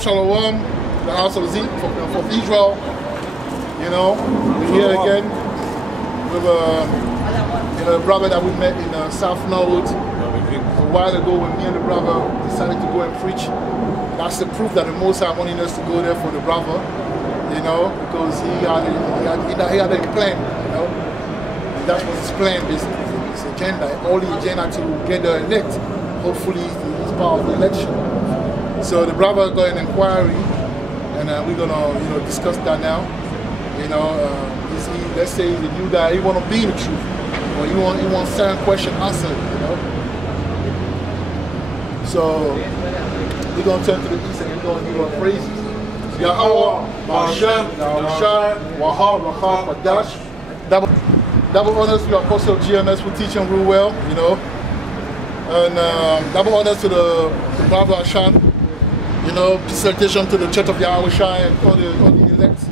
Shalom, shalom, the house of Israel. You know, we're here again with a brother that we met in South Norwood a while ago when me and the brother decided to go and preach. That's the proof that the Most High wanted us to go there for the brother, you know, because he had a plan, you know. And that was his plan, basically, his agenda, all the agenda to get the elect. Hopefully, he's part of the election. So the brother got an inquiry, and we're gonna, you know, discuss that now. You know, let's say he's a new guy, he want to be the truth, or he want certain question answered, you know. So we're gonna turn to the east and we're gonna give our praises. Yahweh, Ma'ashem, Yahushai, Wahab, Rachab, Padash. Double honors to Apostle GMS for teaching real well, you know. And double honors to the brother Ashan, you know, salutation to the Church of Yahweh Shai and all the elects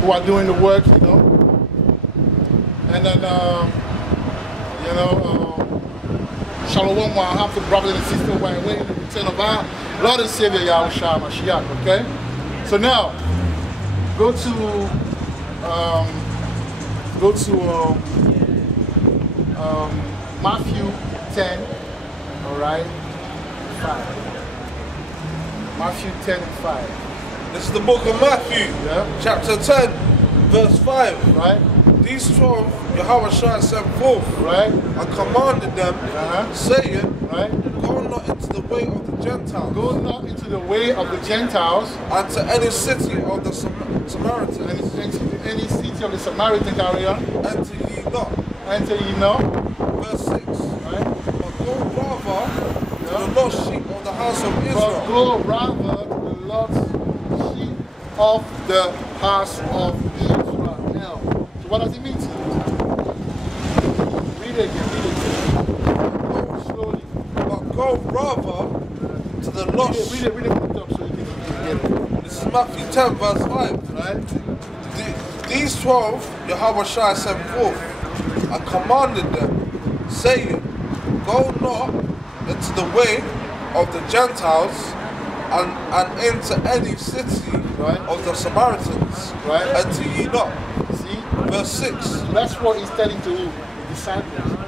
who are doing the work, you know. And then, you know, Shalom, I have to brothers and sisters who are waiting the return of our Lord and Savior Yahweh Shai Mashiach, okay? So now, go to Matthew 10, all right, 5. Matthew 10 and 5. This is the book of Matthew, chapter 10, verse 5. Right. These 12 Yahweh Shai sent forth, right, and commanded them, saying, right, go not into the way of the Gentiles. Go not into the way of the Gentiles. And to any city of the Samaritans. And to any city of the Samaritan area. Enter ye not. Enter ye not. Verse 6. Right. But go rather to the lost sheep of the house of Israel. But go rather to the lost sheep of the house of Israel. So what does it mean to you? Read it again, Go slowly. But go rather to the lost. Read it from the top so you can get it. This is Matthew 10 verse 5. Right. These 12 Yahweh Shai sent forth and commanded them, saying, go not into the way of the Gentiles and into any city of the Samaritans. Enter ye not. See? Verse 6. So that's what he's telling to the disciples.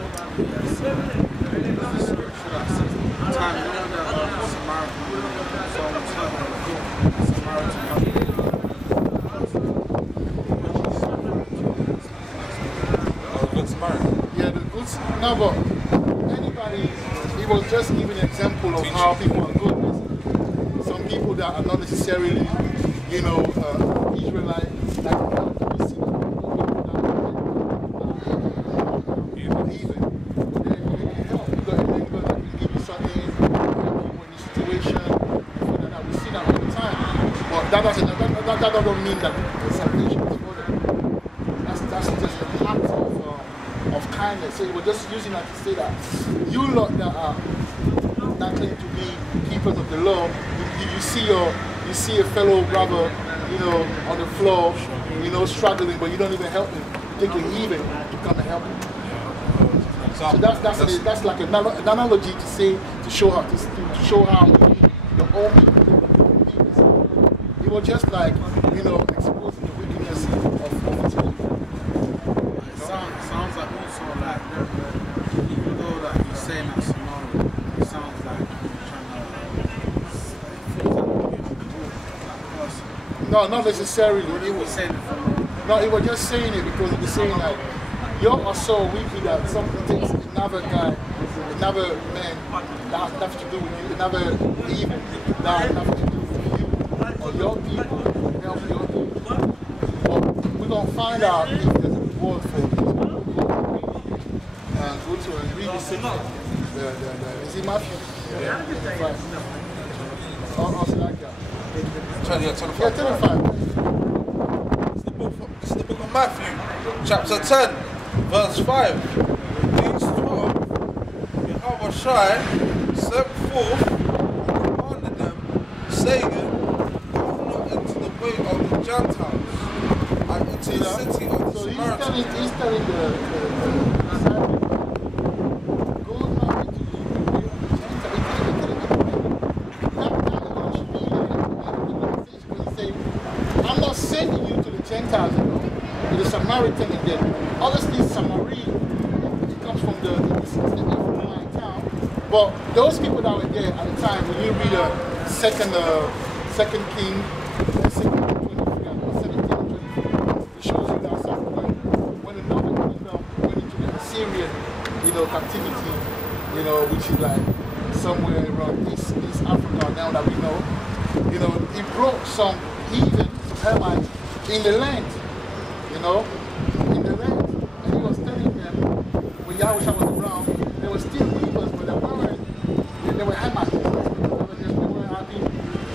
Yeah, the goods. No, but anybody, he was just giving an example of how people are good. Some people that are not necessarily, you know, Israelites, like we see even. They can help. They're going to give you something, help you in a situation. We see that all the time. But that doesn't mean that the salvation is for them. That's just a act of kindness. So we're just using that to say that you lot that claim to be keepers of the law, you see a fellow brother, you know, on the floor, you know, struggling, but you don't even help him. You take a heathen to come and help him. So that's like an analogy to say, to show how the old people. It was just like, you know, exposing the wickedness of his people. Sounds like also like, even though that he's saying that scenario, it sounds like he's trying to No, not necessarily. He was saying it from no, he was just saying it because he was saying like, you are so wicked that something takes another guy, another man that has nothing to do with you, another evil that has nothing to do with you or your people, help your people. But we're going to find out if there's a reward for this. Go to and read the section. Is it Matthew? Yeah. Right. Also like that. Yeah, 25. This is the book of Matthew, chapter 10, verse 5. These 12 Yahweh Shai sent forth and commanded them, saying, go not into the way of the Gentiles and into the city of the Samaritans. He's telling the disciples, go not into the way of the Gentiles. Samaritan again. Obviously, Samaria, it comes from the Ephraimite town. But those people that were there at the time, when you read Second King, 23 and 17 and 24, it shows you that when the northern kingdom went into the Assyrian, captivity, which is like somewhere around East Africa now that we know, he brought some heathen, some Hamites in the land, in the land. And he was telling them, when Yahweh was around, they were still believers, but they were Hamites. They weren't happy.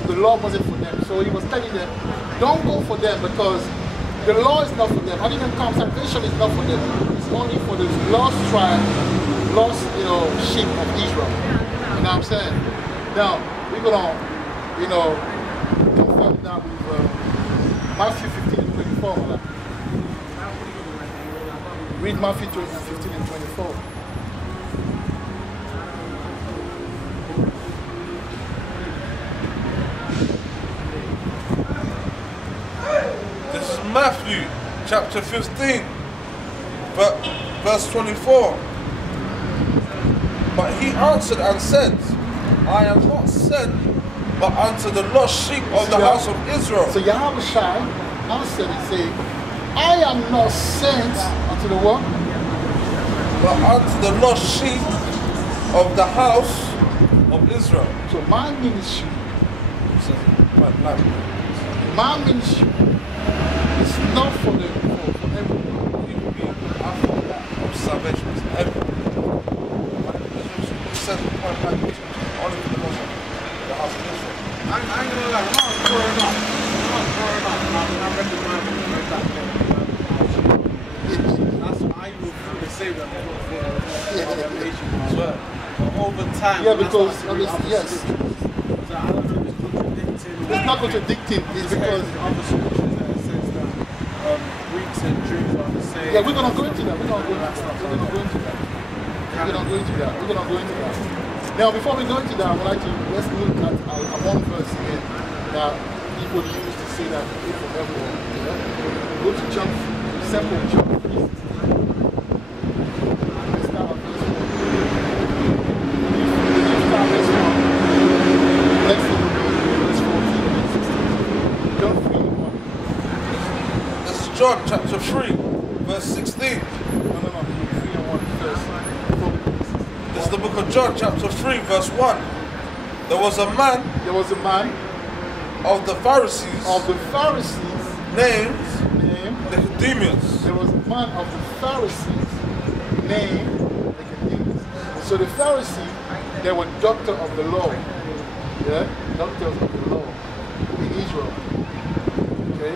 The law wasn't for them. So he was telling them, don't go for them because the law is not for them. How even come, salvation is not for them. It's only for the lost tribe, lost, sheep of Israel. You know what I'm saying? Now, we're going to, confirm that with Matthew 15 and 24. Right? Read Matthew 15 and 24. This is Matthew chapter 15, verse 24. But he answered and said, I am not sent but unto the lost sheep of the house of Israel. So Yahweh answered and said, I am not sent unto the what? But unto the lost sheep of the house of Israel. So my ministry is not for everyone. He will be after that of salvation is everyone. It says point blank, only for the lost the house of Israel. I ain't gonna lie, when I was growing up, I read the Bible back then. That's what I would say that they're not for revelation. But over time, yeah, because yes. So I don't know if it's contradicting. It's not contradicting, it's because other scriptures that says that Greeks and Jews are the same. yeah, we're gonna go into that. We're gonna go into that. Now, before we go into that, I would like to let's look at one verse again that people use to say that it's for everyone. Go to John, sample John 3:16. Let's start at verse 1. Let's read verse 14 and 16. John 3:1. This is John chapter 3, verse 16. No, 3 and 1 first. This is the book of John chapter 3, verse 1. There was a man of the Pharisees named Nicodemus. There was a man of the Pharisees named Nicodemus. So the Pharisees, they were doctors of the law. Yeah? Doctors of the law in Israel. Okay?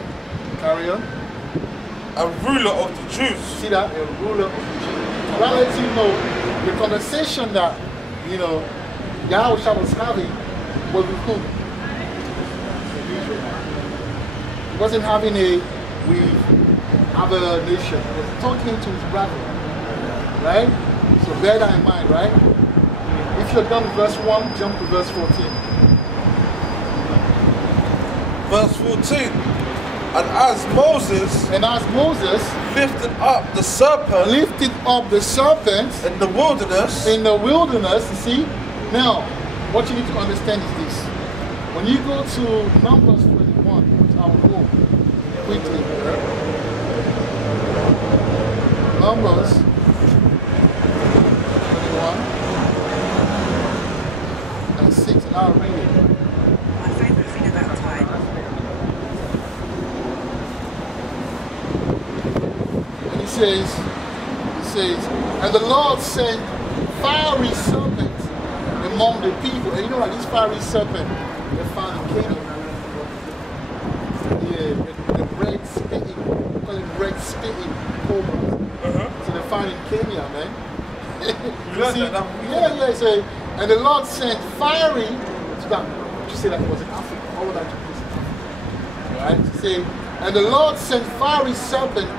Carry on. a ruler of the Jews. See that? A ruler of the Jews. That lets you know the conversation that, Yahweh was having was with whom? He wasn't having with other nations. He was talking to his brother. Right? So bear that in mind, right? If you're done with verse 1, jump to verse 14. Verse 14. And as Moses lifted up the serpent in the wilderness, you see? Now, what you need to understand is this. When you go to Numbers 21, which I will go quickly. Numbers 21 and 6, and I'll read it. My favourite thing about time. And he says, and the Lord sent fiery serpents among the people. And you know what, these fiery serpents, they're found in Canaan. Yeah, the red spitting, we call it red spitting cobras. So they're found in Kenya, man. You see, yeah. So, and the Lord sent fiery to that. You say that it was in Africa. All of that took place in Africa. Right? You say, and the Lord sent fiery serpent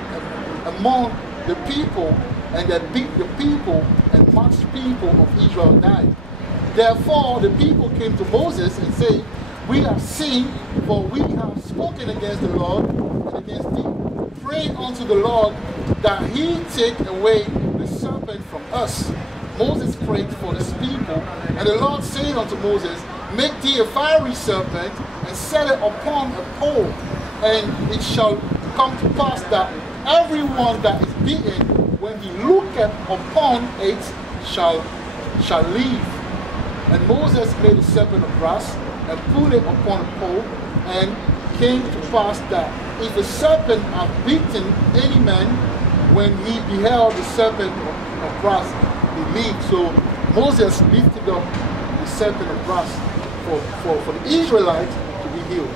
among the people, and they beat the people, and much people of Israel died. Therefore, the people came to Moses and said, we have sinned, for we have spoken against the Lord and against thee. praying unto the Lord that he take away the serpent from us. Moses prayed for his people, and the Lord said unto Moses, make thee a fiery serpent, and set it upon a pole, and it shall come to pass that everyone that is bitten, when he looketh upon it, shall live. And Moses made a serpent of brass, and put it upon a pole, and came to pass that if a serpent had bitten any man, when he beheld the serpent of brass, he lived. So Moses lifted up the serpent of brass for the Israelites to be healed.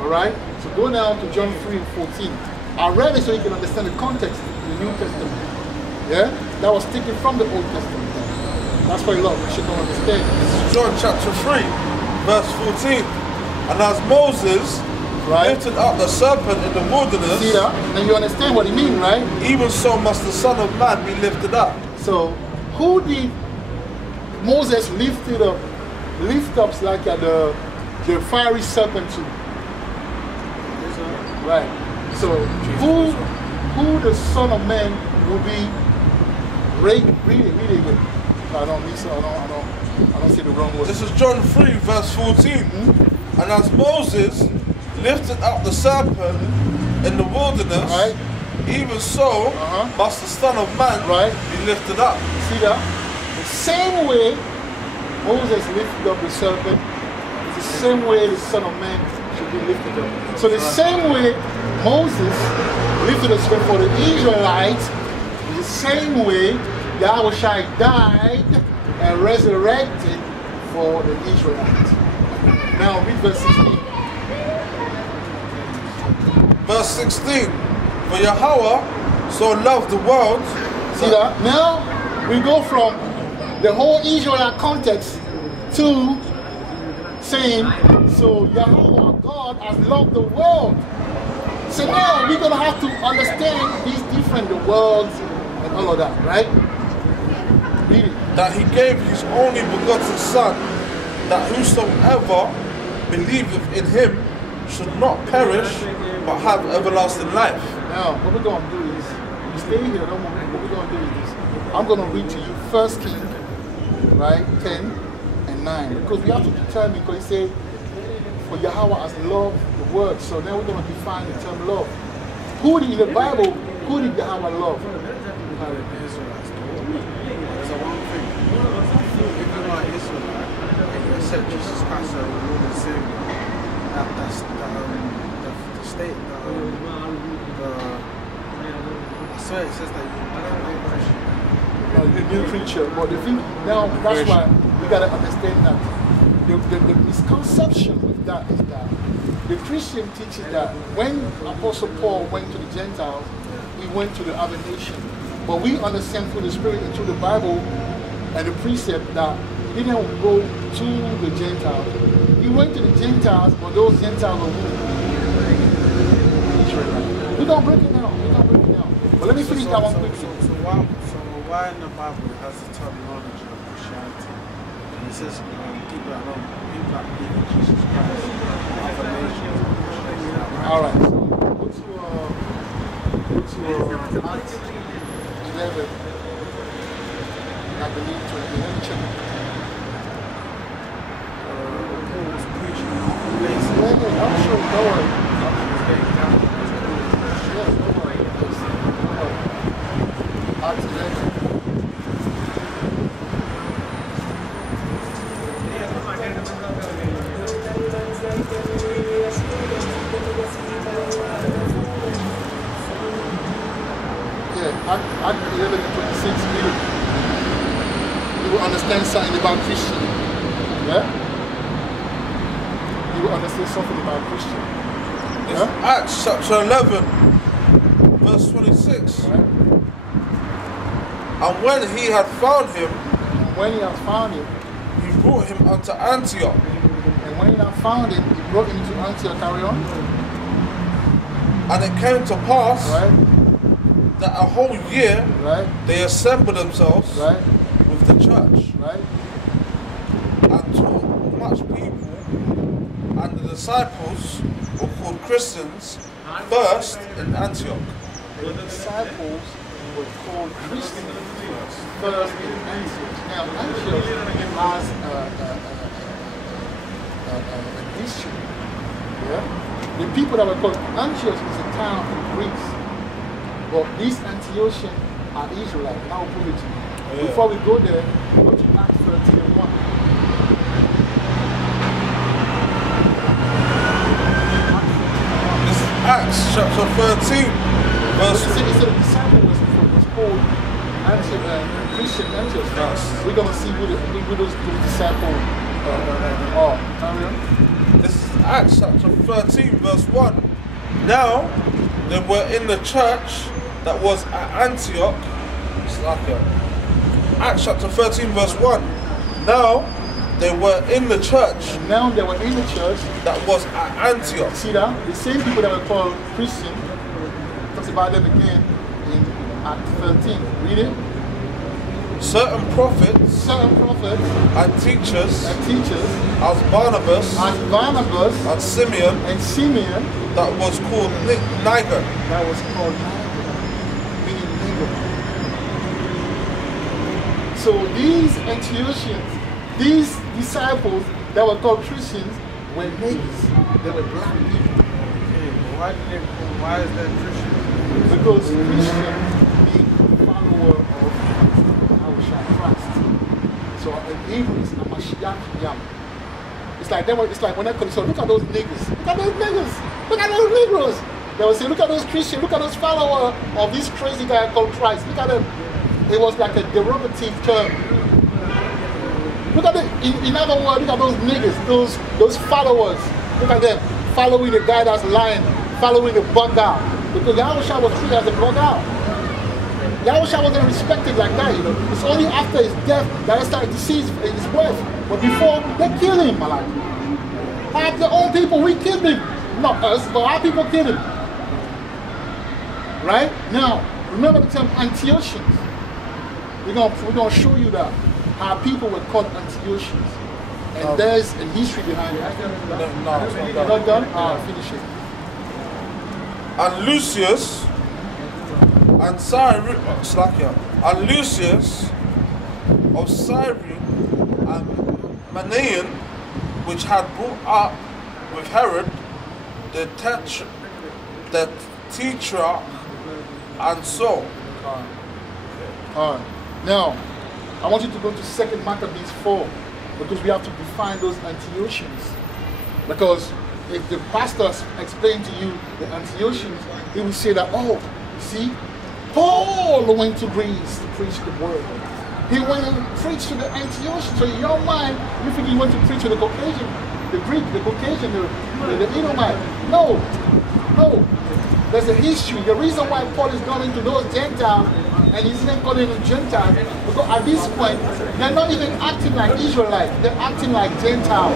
Alright? So go now to John 3:14. I read it so you can understand the context in the New Testament. Yeah? That was taken from the Old Testament. That's why a lot of Christians don't understand. John chapter 3, verse 14. And as Moses lifted up the serpent in the wilderness, see that? Now you understand what it means, right? even so must the Son of Man be lifted up. So who did Moses lift up like the fiery serpent to? Right. So who the Son of Man will be? Read it again. I don't say the wrong word. This is John 3 verse 14. And as Moses lifted up the serpent in the wilderness, right, even so must the Son of Man be lifted up. See that? The same way Moses lifted up the serpent, it's the same way the Son of Man should be lifted up. So the same way Moses lifted the serpent for the Israelites, the same way Yahushua died and resurrected for the Israelites. Now read verse 16. Verse 16. For Yahweh so loved the world. See that? Now we go from the whole Israelite context to saying, so Yahweh God has loved the world. So now we're going to have to understand these different worlds and all of that, right? Read it. That he gave his only begotten Son, that whosoever believeth in him should not perish, but have everlasting life. Now, what we're going to do is, you stay here, don't move. What we're going to do is this. I'm going to read to you 1 Kings, right, 10 and 9. Because we have to determine, because he said, for Yahweh has loved the world. So then we're going to define the term love. Who did, in the Bible, who did Yahweh love? Accept Jesus Christ as Lord and Savior. That's the state. I swear it says that you're a new creature. But the thing now, that's why we gotta understand that the misconception with that is that the Christian teaches that when Apostle Paul went to the Gentiles, he went to the other nation. But we understand through the Spirit and through the Bible and the precept that he didn't go to the Gentiles. He went to the Gentiles, but those Gentiles were who? Israelites. We're going to break it down. But let me finish that one quick. So why in the Bible it has the terminology of Christianity? And it says people that believe in Jesus Christ, other nations, Alright, so go to Acts 11. I believe 20. Let me check it. I'm sure, don't worry. Acts 11. Act 11 and 26, you will understand something about Christian. Yeah? You will understand something about Christian. Yeah? Acts chapter 11, verse 26. Right? And when he had found him, he brought him unto Antioch. And when he had found him, he brought him to Antioch. Carry on. And it came to pass, right, that a whole year, right, they assembled themselves, right, with the church, right, and taught much people, and the disciples were called Christians first in Antioch. The disciples were called Christians first in Antioch. Now, Antioch has a history. Yeah? The people that were called Antioch is a town in Greece. But these Antiochians are Israelites. And I will prove it to you. Yeah. Before we go there, go to Acts 13:1. This is Acts chapter 13, verse. It's a disciple was called Christian Antioch. Yes. We're going to see who those two disciples are. Carry on. This is Acts chapter 13, verse 1. Now, they were in the church that was at Antioch. It's like Acts chapter 13, verse 1. Now, they were in the church And now they were in the church. that was at Antioch. See that? The same people that were called Christian, talks about them again in Acts 13. Read it. Certain prophets Certain prophets and teachers, and teachers, as Barnabas and Barnabas and Simeon, and Simeon, that was called Niger, that was called Niger, meaning nigger. So these Antiochians, these disciples that were called Christians, were niggers. They were black people. Okay, but why is that Christian? Because Christian means follower of Christ. So in Hebrew it's a Mashiach Yam. It's like when they come, so look at those niggas. Look at those niggas. Look at those Negroes. They will say, look at those Christians, look at those followers of this crazy guy called Christ. Look at them. It was like a derogative term. Look at it. In other words, look at those niggas, those followers. Look at them. Following the guy that's lying, following the bug out. Because Yahushua was treated as a bug out. Yahushua wasn't respected like that, you know. It's only after his death that they started to see his worth. But before, they killed him, like. Half their own people, we killed him. Not us, but our people killed him. Right? Now, remember the term Antiochians. We're gonna show you that our people were called Antiochians. And there's a history behind it. No, it's not You're done. not done? Finish it. And Lucius and Cyrus, and Lucius of Cyrene and Manaen, which had brought up with Herod the tetrarch, and so. Alright. Now, I want you to go to 2 Maccabees 4 because we have to define those Antiochians. Because if the pastors explain to you the Antiochians, he will say that, oh, see, Paul went to Greece to preach the word. He went and preached to the Antiochians. So in your mind, you think he went to preach to the Caucasian, the Greek, the Caucasian, the Edomite. No, no. There's a history. The reason why Paul is going to those Gentiles and he's even calling them Gentiles, because at this point, they're not even acting like Israelites. They're acting like Gentiles.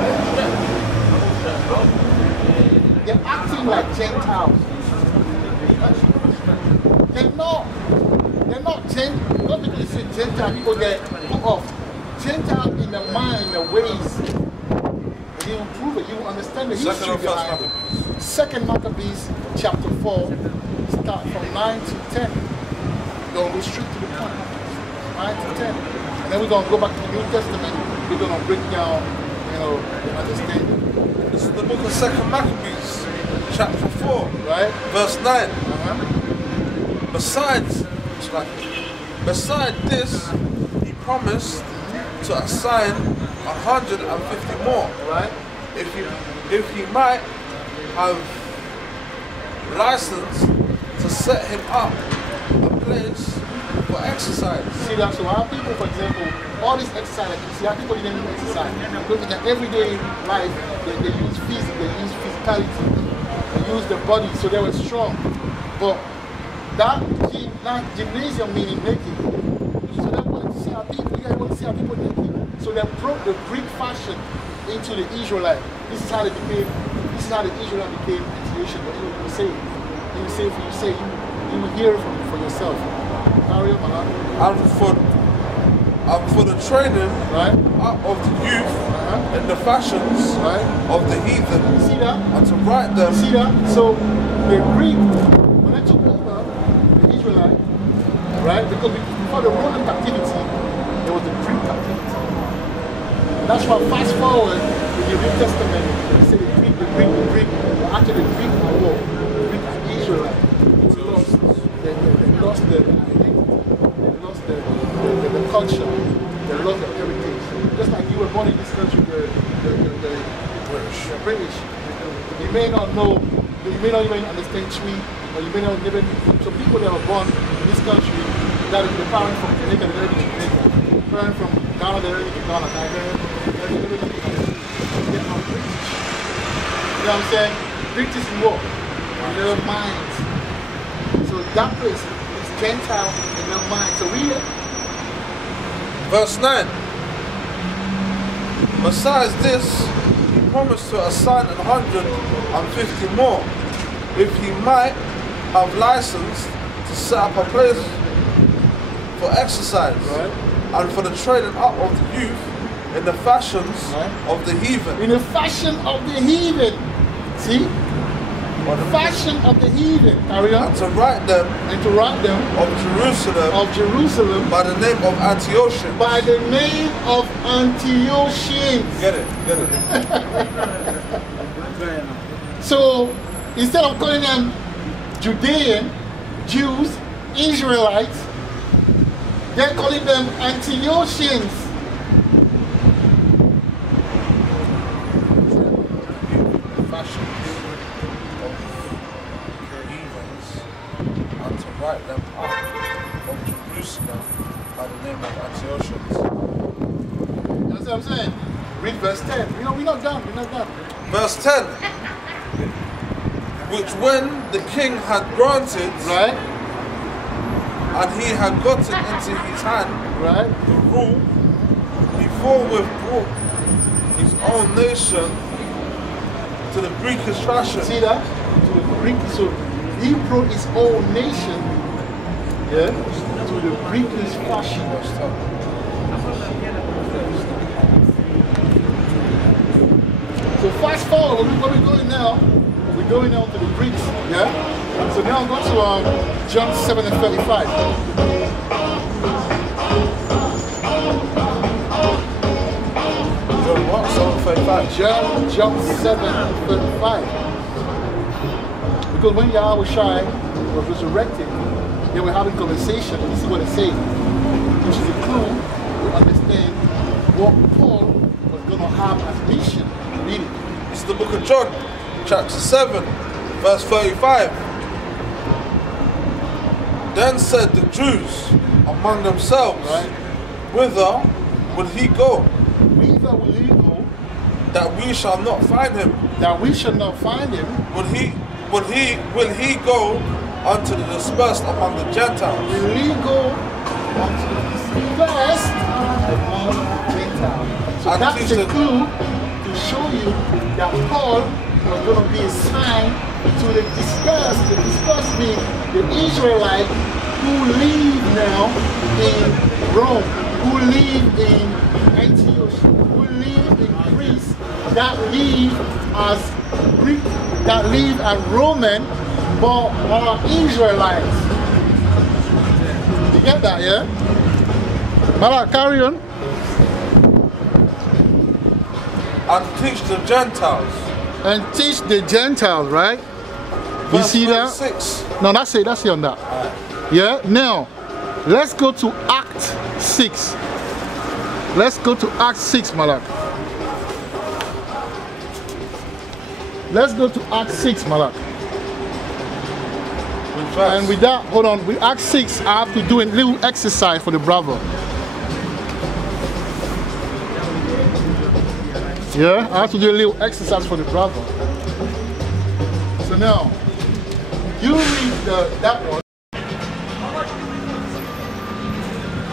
They're acting like Gentiles. They're not Gentiles. Not because you say Gentile, people get put off. Gentile in the mind, in the ways. And you will prove it. You will understand the history behind it. 2 Maccabees chapter 4, start from 9 to 10. We're going to go straight to the point. 9 to 10. And then we're going to go back to the New Testament. We're going to break down, the understanding. This is the book of 2 Maccabees, chapter 4, Right? verse 9. Uh-huh. Besides this, he promised to assign 150 more, Right? if he might have license to set him up a place for exercise. See that? So our people, for example, all this exercise, you see, our people didn't even exercise. Because in their everyday life, they use physics, they use physicality, they use their body, so they were strong. But that gymnasium meaning naked. So they wanted to see our people, you guys want to see our people naked. So they brought the Greek fashion into the Israelite. This is how the Israelite became Antiochian. But he will say for you, say you will hear it for yourself. Carry on, And for the training right? of the youth, in the fashions of the heathen, You see that? and to write them. You see that? So the Greek, when they took over the Israelite, right? Because before the Roman captivity, there was the Greek captivity. And that's why fast forward in the New Testament, they say the Greek, well, actually the Greek are what? The Greek are Israelite. They lost their identity. They lost the culture. They lost their heritage. Just like you were born in this country, the British. You may not know, you may not even understand Twi, or you may not even, so people that were born in this country, that is the parents from Jamaica, they're already Jamaica. Parents from Ghana, they're already Ghana. Nigerian, they're already British. You know what I'm saying? British in what? In their minds. So that place is Gentile in their minds. So read it. Verse 9. Besides this, he promised to assign 150 more, if he might have license to set up a place for exercise, and for the training up of the youth in the fashions of the heathen. In the fashion of the heathen. See? The fashion of the heathen. Carry on. And to write them. And to write them. Of Jerusalem. By the name of Antiochians. By the name of Antiochians. Get it. So, instead of calling them Judean, Jews, Israelites, they're calling them Antiochians. Fashion of the heathens, and to write them up of Jerusalem by the name of Antiochians. You know what I'm saying? Read verse 10. We're not done. Verse 10. Which when the king had granted, and he had gotten into his hand the rule, he forthwith brought his own nation to the Greekish fashion. See that? To the Greek. So he brought his own nation, to the Greekish fashion. So fast forward, where we're going now, we're going now to the Greeks, So now go to John 7 and 35. John what? 7:35. John 7 and 35. Because when Yahweh Shai was resurrected, they were having conversation, and this is what it says, which is a clue to understand what Paul was going to have as mission. Read it. It's the book of John, chapter 7, verse 35. Then said the Jews among themselves, whither will he go? Whither will he go? That we shall not find him. That we shall not find him. Will he go unto the dispersed among the Gentiles? Will he go unto the dispersed among the Gentiles? So that's a clue to show you that Paul was going to be assigned to the dispersed. The dispersed being the Israelites who live now in Rome, who live in Antioch, who live in Greece, that live as Greek, that live as Roman, but are Israelites. You get that, yeah? Mala, carry on. And teach the Gentiles. And teach the Gentiles, right? You see that? 6. No, that's it on that. Yeah, now let's go to Act 6. Let's go to Act 6, Malak. Let's go to Act 6, Malak. And with that, hold on, with Act 6, I have to do a little exercise for the brother. Yeah, I have to do a little exercise for the brother. So now, you read that one.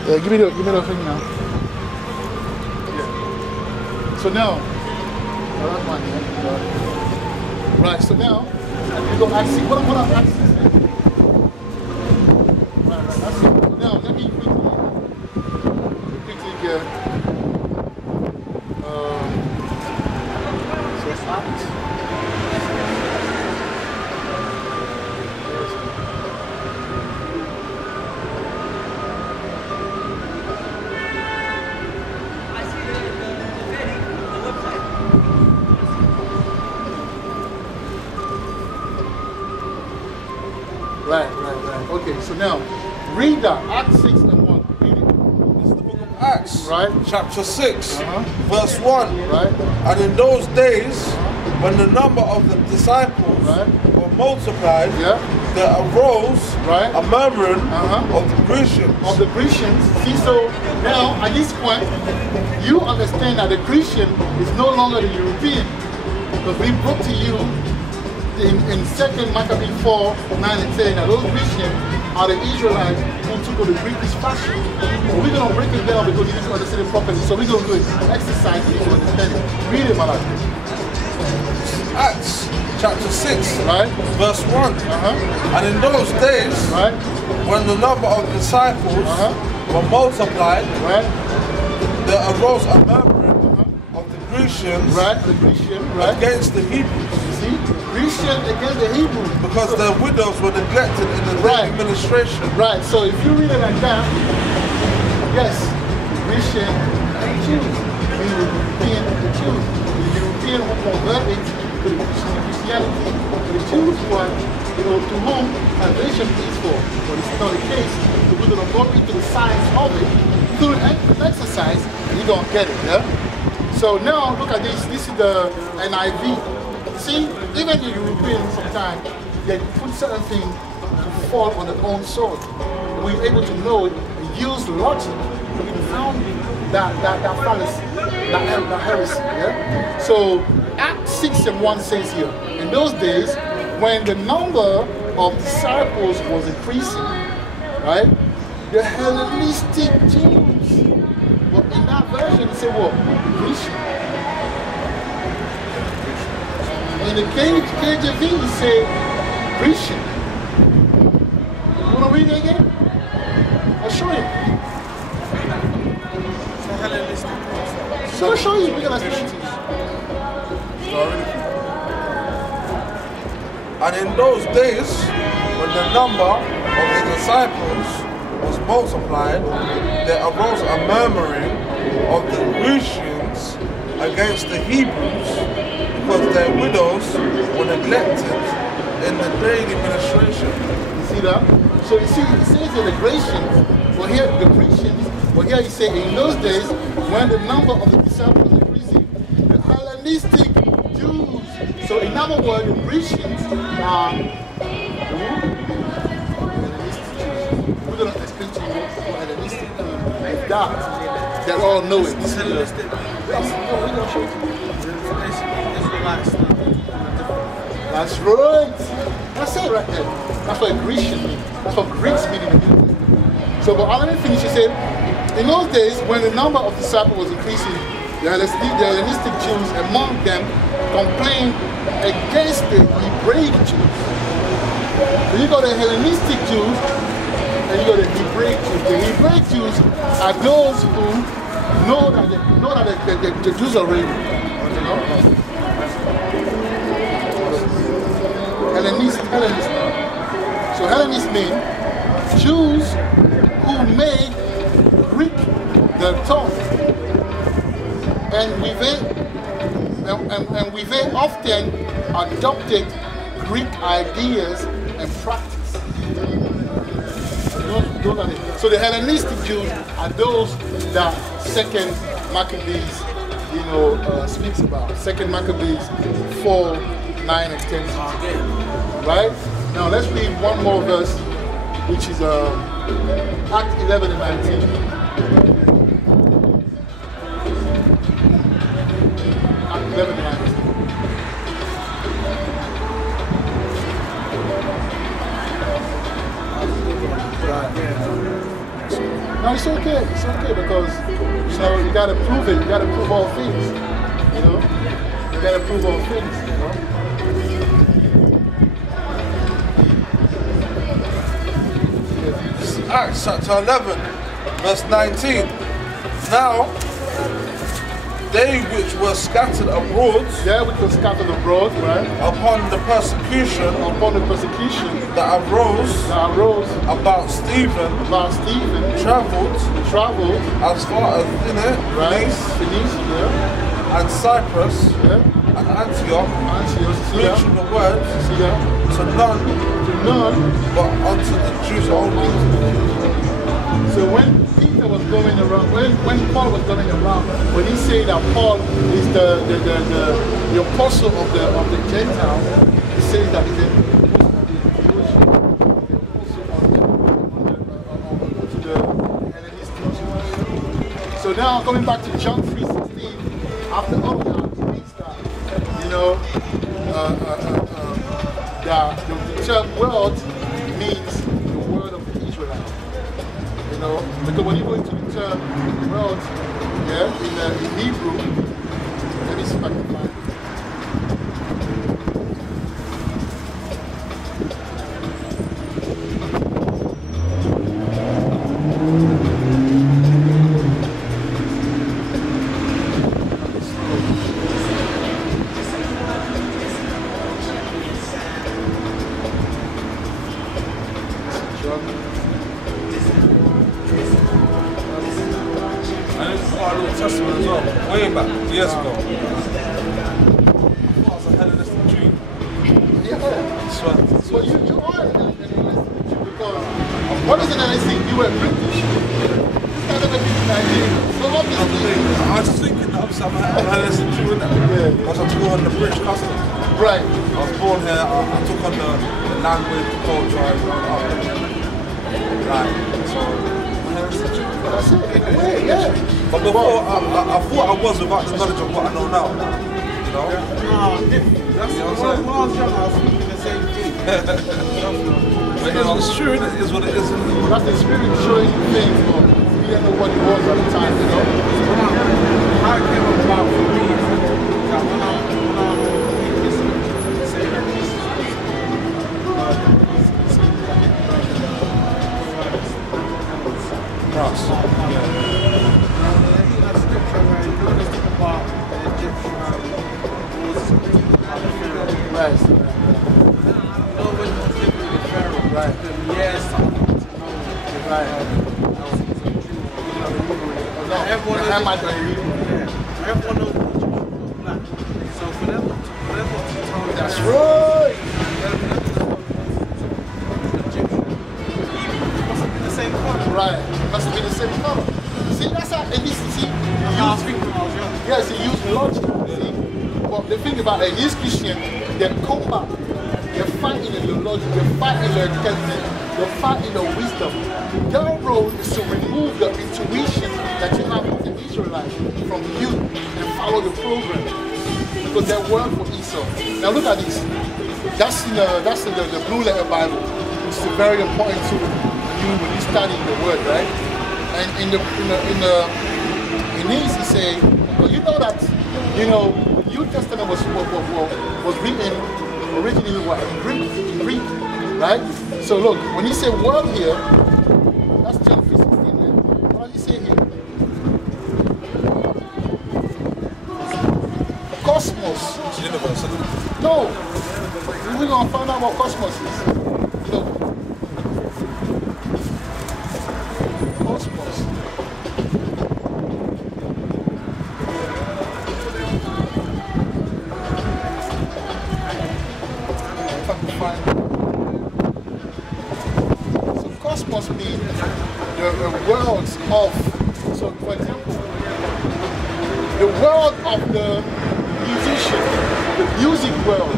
Yeah, give me the thing now. Yeah. So now, that's mine, yeah? Right, so now, you go Act 6. What up, Act 6? Right, that's it. So now, let me quickly get So now, read that, Acts 6 and 1. Read it. This is the book of Acts, Right. chapter 6, Uh-huh. verse 1. Right? And in those days, when the number of the disciples Right. were multiplied, Yeah. there arose Right. a murmuring Uh-huh. of the Grecians. Of the Christians. See, so now at this point, you understand that the Christian is no longer the European. Because we brought to you in 2nd Maccabees 4, 9 and 10, that those Christians are the Israelites who took on the British fashion. But we're going to break it down because you need to understand it properly. So we're going to do an exercise for you to understand it. Read it, Malak. Acts chapter 6, Right? verse 1. Uh-huh. And in those days, Right? when the number of disciples Uh-huh. were multiplied, Right? there arose a murmuring of the Grecians Right? The Christian, right? against the Hebrews, You see? Christian against the Hebrews. because their widows were neglected in the Right. administration. Right, so if you read it like that, yes, Christian and Jews, the European and the Jews. The European who converted to the Christianity, the Jews were, to whom salvation is for. But it's not the case. So we're going to go into the science of it through an exercise, and you're going to get it, yeah? So now, look at this. This is the NIV. See, even the Europeans sometimes, they put certain things to fall on their own sword. We're able to know it and use logic to confound that fallacy, that heresy. Yeah? So Acts 6 and 1 says here, in those days, when the number of disciples was increasing, right, the Hellenistic Jews, but in that version it said what? Grecian. In the KJV it said Grecian. You want to read it again? I'll show you. It's a Hellenistic concept. So I'll show you. We're going to explain to you. And in those days, when the number of the disciples was multiplied, there arose a murmuring of the Grecians against the Hebrews, because their widows were neglected in the daily ministration. You see that? So you see, it says that the Grecians, well here the Christians, but here he said in those days when the number of the disciples was increasing, the Hellenistic Jews. So in other words, the Christians are Hellenistic Jews. We're going to explain to you what Hellenistic is. That they all know it. It's Hellenistic. Yes, no, we're going to show it to you. Basically, Israelites now. That's right. That's it right there. That's what Grecian means. That's what Greeks mean in the New Testament. So, but let me finish. He said, in those days, when the number of disciples was increasing, the Hellenistic Jews among them complained against the Hebraic Jews. So you got the Hellenistic Jews and you got the Hebraic Jews. The Hebraic Jews are those who know that the Jews are real. You know? Hellenist. So Hellenist means Jews who made Greek their tongue, and we very often adopted Greek ideas and practice. So the Hellenistic Jews are those that Second Maccabees, speaks about. Second Maccabees 4, 9 and 10. Right? Now let's read one more verse, which is Act 11 and 19. Act 11 and 19. No, it's okay. It's okay because you gotta prove it. You gotta prove all things. You gotta prove all things. Acts chapter 11, verse 19. Now, they which were scattered abroad, right? Upon the persecution that arose about Stephen, travelled as far as Phoenicia, and Cyprus, and Antioch, preaching the word to none. but unto the Jews only. So when Peter was going around, when Paul was going around, when he said that Paul is the apostle of the Gentiles, he says that he's the So now going back to John 3:16, after all that, it means that, you know, that the term world means the word of the Israelites. You know, because when you go into the term world, yeah, in Hebrew, let me see if I can find it. Testament as well, way back, years ago. I was a Hellenistic Jew. Yeah. But you are an Hellenistic Jew because what is an Hellenistic? You were British. This guy never been to Nigeria. So obviously. I was just thinking, obviously, I'm a Hellenistic Jew, innit? Yeah. Because I took on the British customs. Right. I was born here, I took on the language, the culture, like, so. That's it, in a way, yeah. But before, I thought I was without the knowledge of what I know now. You know? That's when I was young, I was thinking the same thing. But it's true, it is what it is. That's the spirit showing you things, but we didn't know what it was at the time, you know? How it came about for me is that when I'm reading this scripture, it says that Jesus Cross. Everyone knows black. So for them to tell me That's right. the same color. Right. It must have been the same color. See, that's how, and this, see, I was thinking when I was young. yes, he used logic, see. But the thing about it, these Christians, they come back, they're fighting in the logic, they're fighting the technique, they're fighting the wisdom. Their role is to remove the intuition that you have with the Israelites from you and follow the program. Because they work for Esau. Now look at this. That's in the Blue Letter Bible. It's a very important tool when you study the word, right? And in this he say, well, you know that, you know, the New Testament was written originally what? In Greek, right? So look, when you say world here, that's John 3:16. What does he say here? Cosmos. It's universe, isn't it? No. We're gonna find out what cosmos is. Look. Cosmos. If I can find it. So cosmos means the worlds of, so for example, the world of the musician, the music world,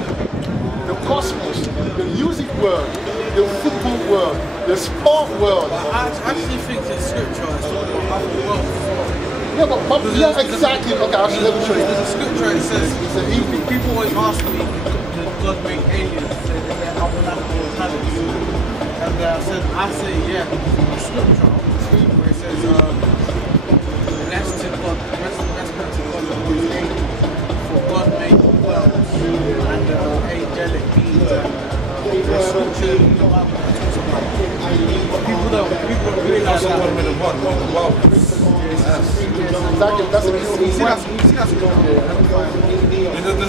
the cosmos, the music world, the football world, the sport world. I actually think in scripture it's talking about other worlds. Yeah, yeah, exactly. Okay, actually, let me show you. There's a scripture that says, It's an evening. people always ask me, did God make aliens? Say that they're unbelievable planets. And I say, yeah, the scripture where it says, blessed to God, blessed to God that was angels. For God made the worlds and angelic beings and there's scripture in the Bible that talks about it. But people don't realize that. Exactly, that's a You see that's There's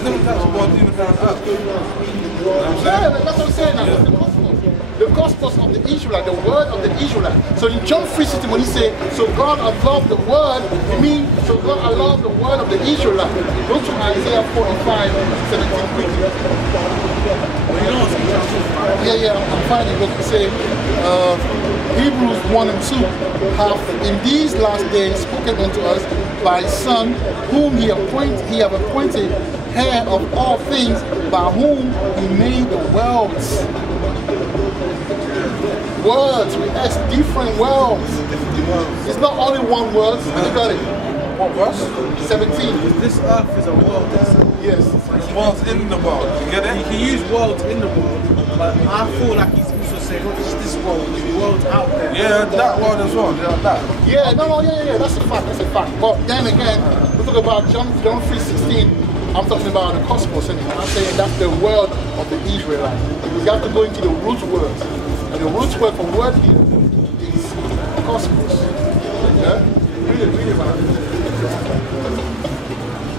different types of worlds even on Earth. You know what I'm saying? yeah, that's what I'm saying. That's the cosmos. the gospels of the Israelite, the word of the Israelite. So in John 3:16, when he said, so God loved the word, it means, so God loved the word of the Israelite. Go to Isaiah 45:17 quickly. Yeah, I'm finding what you say. Hebrews 1 and 2 have in these last days spoken unto us by his Son, whom he have appointed heir of all things, by whom he made the worlds. Words, we ask different worlds. It's not only one word. Look at it. What verse? 17. This earth is a world. Yes. World's in the world. You get You it? can use world in the world, but I feel like he's also saying not just this world, the world's out there. Yeah, that word as well. Yeah, that. Yeah, yeah. That's a fact. That's a fact. But then again, we talk about John 3:16. I'm talking about the cosmos, and I'm saying that's the word of the Israelite. You have to go into the root word, and the root word for word here is cosmos. Yeah, read it, man.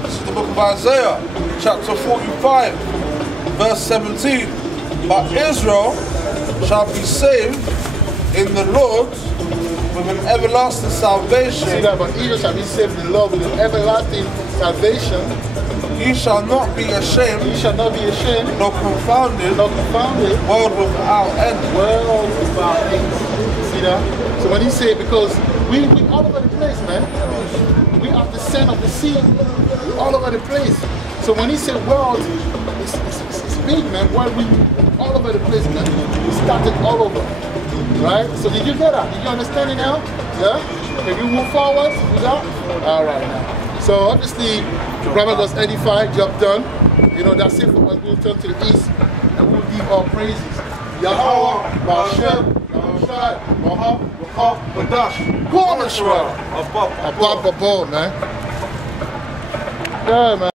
This is the book of Isaiah, chapter 45, verse 17. But Israel shall be saved in the Lord with an everlasting salvation. See that? But Israel shall be saved in the Lord with an everlasting salvation. He shall not be ashamed, He shall not be ashamed, nor confounded, nor confounded. world without end. World without end. See that? So when he say, because we all over the place, man. We are the sand of the sea. We're all over the place. So when he said world, it's big, man. World, we all over the place, man. We started all over. Right? So did you get that? Did you understand it now? Yeah? Can you move forward with that? Alright now. So obviously, brother was edified, job done. You know, that's it for us. We'll turn to the east and we'll give our praises. Yahweh, Ba'ashem, Yahushai, Mahab, Wachaf, Badash, Kol Yisrael. Above, man. Yeah, man.